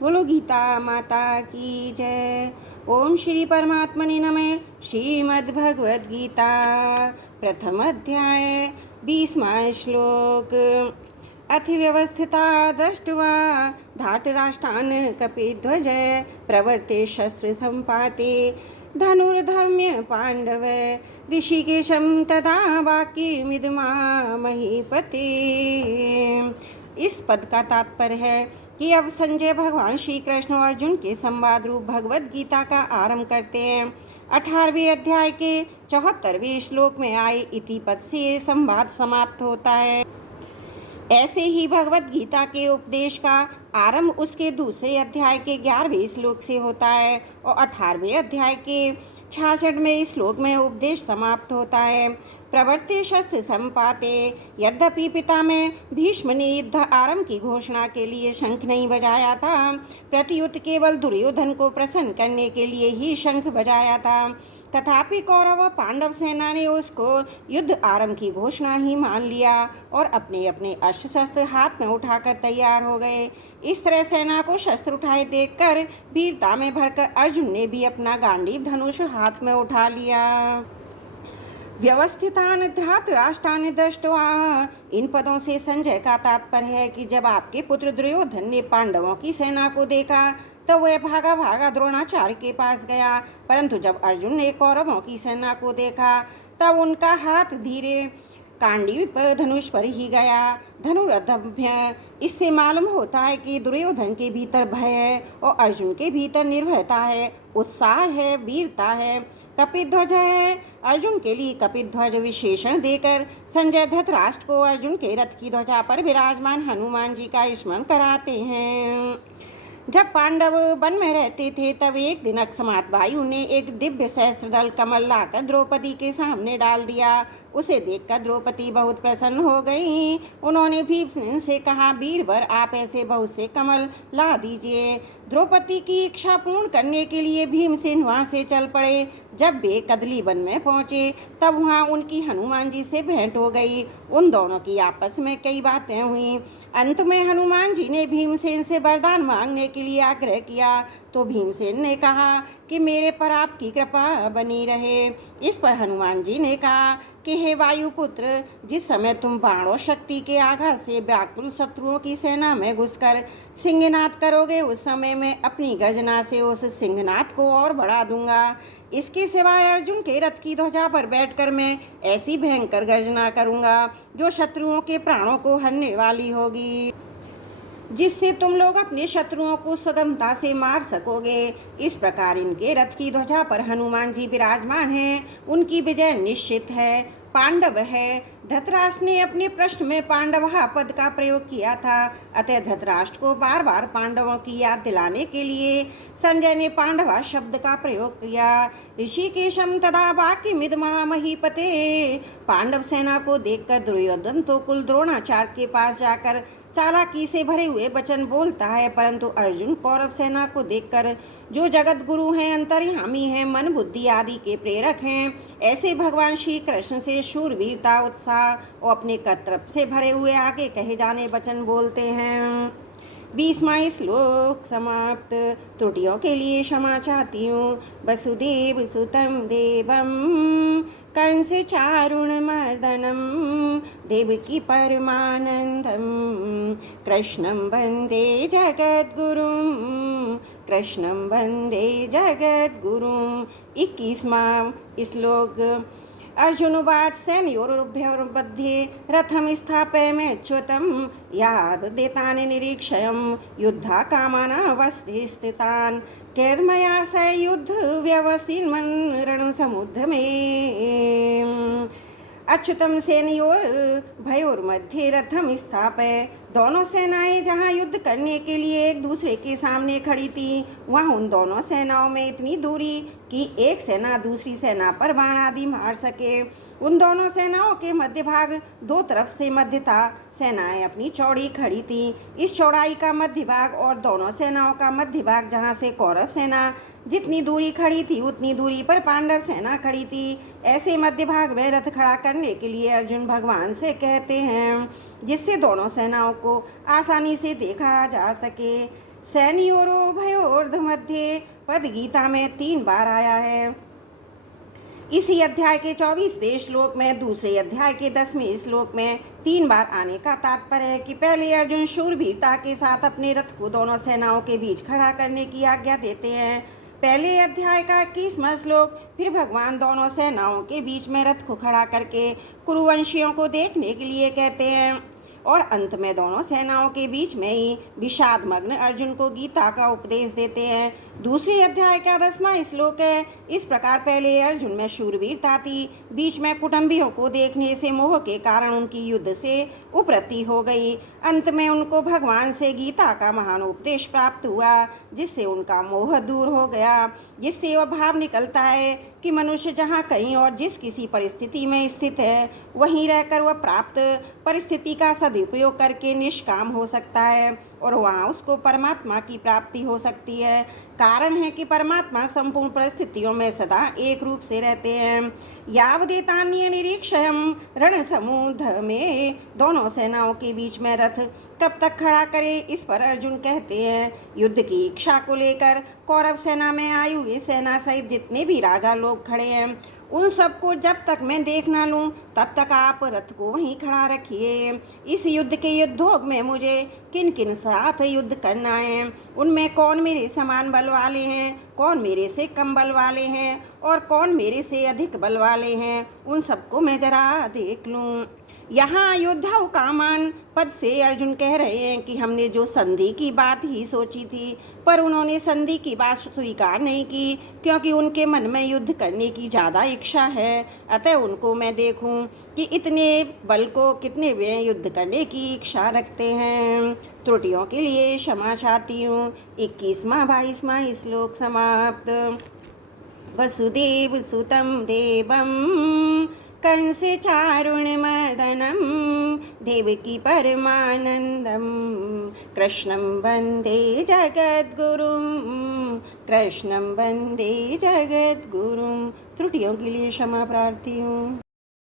बोलो गीता माता की जय। ओम श्री परमात्मने नमः। श्रीमद्भगवद गीता प्रथम अध्याय 20वां श्लोक। अतिव्यवस्थिता दृष्ट्वा धार्तराष्ट्रान् कपिध्वज प्रवर्ते शस्त्र संपाते धनुर्धम्य पांडव ऋषिकेशं तदा वाक्यमिदमा महीपते। इस पद का तात्पर्य है कि अब संजय भगवान श्री कृष्ण और अर्जुन के संवाद रूप भगवद गीता का आरंभ करते हैं। 18वें अध्याय के 74वें श्लोक में आए इति पद से संवाद समाप्त होता है। ऐसे ही भगवद गीता के उपदेश का आरंभ उसके दूसरे अध्याय के 11वें श्लोक से होता है और 18वें अध्याय के 66वें श्लोक में उपदेश समाप्त होता है। प्रवर्ते शस्त्र संपाते। यद्यपि पिता में भीष्म ने युद्ध आरंभ की घोषणा के लिए शंख नहीं बजाया था, प्रत्युत केवल दुर्योधन को प्रसन्न करने के लिए ही शंख बजाया था, तथापि कौरव व पांडव सेना ने उसको युद्ध आरंभ की घोषणा ही मान लिया और अपने अपने अस्त्र शस्त्र हाथ में उठाकर तैयार हो गए। इस तरह सेना को शस्त्र उठाए देखकर वीरता में भरकर अर्जुन ने भी अपना गांडीव धनुष हाथ में उठा लिया। व्यवस्थितान धृतराष्ट्रान् दृष्ट्वा। इन पदों से संजय का तात्पर्य है कि जब आपके पुत्र दुर्योधन ने पांडवों की सेना को देखा तो वह भागा भागा द्रोणाचार्य के पास गया, परंतु जब अर्जुन ने कौरवों की सेना को देखा तब उनका हाथ धीरे कांडीव पर धनुष पर ही गया। धनुरधम्य। इससे मालूम होता है कि दुर्योधन के भीतर भय है और अर्जुन के भीतर निर्भयता है, उत्साह है, वीरता है। कपिध्वज है। अर्जुन के लिए कपिध्वज विशेषण देकर संजय धृतराष्ट्र को अर्जुन के रथ की ध्वजा पर विराजमान हनुमान जी का स्मरण कराते हैं। जब पांडव वन में रहते थे तब एक दिन अकस्मात वायु ने एक दिव्य सहस्त्र दल कमल लाकर द्रौपदी के सामने डाल दिया। उसे देखकर द्रौपदी बहुत प्रसन्न हो गई। उन्होंने भीमसेन से कहा, वीरवर आप ऐसे बहुत से कमल ला दीजिए। द्रौपदी की इच्छा पूर्ण करने के लिए भीमसेन वहाँ से चल पड़े। जब वे कदली वन में पहुँचे तब वहाँ उनकी हनुमान जी से भेंट हो गई। उन दोनों की आपस में कई बातें हुई। अंत में हनुमान जी ने भीमसेन से वरदान मांगने के लिए आग्रह किया तो भीमसेन ने कहा कि मेरे पर आपकी कृपा बनी रहे। इस पर हनुमान जी ने कहा कि हे वायुपुत्र, जिस समय तुम बाणों शक्ति के आघात से व्याकुल शत्रुओं की सेना में घुसकर सिंहनाद करोगे, उस समय मैं अपनी गर्जना से उस सिंहनाद को और बढ़ा दूंगा। इसके सिवाय अर्जुन के रथ की ध्वजा पर बैठकर मैं ऐसी भयंकर गर्जना करूंगा जो शत्रुओं के प्राणों को हरने वाली होगी, जिससे तुम लोग अपने शत्रुओं को सुगमता से मार सकोगे। इस प्रकार इनके रथ की ध्वजा पर हनुमान जी विराजमान हैं। उनकी विजय निश्चित है। पांडव है। धृतराष्ट्र ने अपने प्रश्न में पांडवः पद का प्रयोग किया था, अतः धृतराष्ट्र को बार बार पांडवों की याद दिलाने के लिए संजय ने पांडवा शब्द का प्रयोग किया। ऋषिकेशम तदा वाक्यमिदमा महीपते। पांडव सेना को देखकर दुर्योधन तो कुल द्रोणाचार्य के पास जाकर चालाकी से भरे हुए वचन बोलता है, परंतु अर्जुन कौरव सेना को देखकर जो जगत गुरु हैं, अंतर्यामी हैं, मन बुद्धि आदि के प्रेरक हैं, ऐसे भगवान श्री कृष्ण से शूरवीरता, उत्साह और अपने कर्तव्य से भरे हुए आगे कहे जाने वचन बोलते हैं। 20वां श्लोक समाप्त। त्रुटियों के लिए क्षमा चाहती हूँ। वसुदेव सुतम देवम कंस चारुण मर्दनम देवकी परमानंदम कृष्णं वंदे जगद्गुरुं कृष्णं वंदे जगद्गुरुं। 21वां श्लोक। अर्जुनुवाच सैन्योरुभयोर्मध्ये रथं स्थापयमेच्युतं यावदेतानि निरीक्षयं युद्धा कामानवस्थे स्थितान् कैर्मया स युद्ध व्यवसिन्मन् रणसमुद्रमे। अच्युतम सेनयोर भयोर्मध्ये रथम स्थापय। दोनों सेनाएं जहां युद्ध करने के लिए एक दूसरे के सामने खड़ी थी, वहां उन दोनों सेनाओं में इतनी दूरी कि एक सेना दूसरी सेना पर बाण आदि मार सके। उन दोनों सेनाओं के मध्य भाग दो तरफ से मध्य था। सेनाएं अपनी चौड़ी खड़ी थी। इस चौड़ाई का मध्य भाग और दोनों सेनाओं का मध्य भाग जहाँ से कौरव सेना जितनी दूरी खड़ी थी उतनी दूरी पर पांडव सेना खड़ी थी। ऐसे मध्य भाग में रथ खड़ा करने के लिए अर्जुन भगवान से कहते हैं, जिससे दोनों सेनाओं को आसानी से देखा जा सके। सैन्योरोभयोर्ध मध्य पद गीता में 3 बार आया है। इसी अध्याय के 24वें श्लोक में दूसरे अध्याय के 10वें श्लोक में 3 बार आने का तात्पर्य है कि पहले अर्जुन शूरवीरता के साथ अपने रथ को दोनों सेनाओं के बीच खड़ा करने की आज्ञा देते हैं। पहले अध्याय का 21वां श्लोक फिर भगवान दोनों सेनाओं के बीच में रथ को खड़ा करके कुरुवंशियों को देखने के लिए कहते हैं और अंत में दोनों सेनाओं के बीच में ही विषादमग्न अर्जुन को गीता का उपदेश देते हैं। दूसरे अध्याय का 10वां श्लोक है, इस प्रकार पहले अर्जुन में शूरवीरता थी, बीच में कुटुंबियों को देखने से मोह के कारण उनकी युद्ध से उपरति हो गई, अंत में उनको भगवान से गीता का महान उपदेश प्राप्त हुआ जिससे उनका मोह दूर हो गया, जिससे वह भाव निकलता है कि मनुष्य जहाँ कहीं और जिस किसी परिस्थिति में स्थित है वहीं रहकर वह प्राप्त परिस्थिति का सदुपयोग करके निष्काम हो सकता है और वहाँ उसको परमात्मा की प्राप्ति हो सकती है। कारण है कि परमात्मा संपूर्ण परिस्थितियों में सदा एक रूप से रहते हैं। यावदेतान्य निरीक्षयम् रणसमुद्र में दोनों सेनाओं के बीच में रथ कब तक खड़ा करे, इस पर अर्जुन कहते हैं, युद्ध की इच्छा को लेकर कौरव सेना में आई हुई सेना सहित जितने भी राजा लोग खड़े हैं उन सबको जब तक मैं देख ना लूँ तब तक आप रथ को वहीं खड़ा रखिए। इस युद्ध के युद्धोग में मुझे किन किन साथ युद्ध करना है, उनमें कौन मेरे समान बल वाले हैं, कौन मेरे से कम बल वाले हैं और कौन मेरे से अधिक बल वाले हैं, उन सबको मैं जरा देख लूँ। यहाँ योद्धाओं कामान पद से अर्जुन कह रहे हैं कि हमने जो संधि की बात ही सोची थी पर उन्होंने संधि की बात स्वीकार नहीं की क्योंकि उनके मन में युद्ध करने की ज़्यादा इच्छा है। अतः उनको मैं देखूं कि इतने बल को कितने वे युद्ध करने की इच्छा रखते हैं। त्रुटियों के लिए क्षमा चाहती हूँ। 21वां 22वां श्लोक समाप्त। वसुदेव सुतं देवं कंस चारुणमर्दनं देवकी परमानंदं कृष्णं वंदे जगद्गुरुं कृष्णं वंदे जगद्गुरुं। त्रुटियों के लिए क्षमा प्रार्थी हूँ।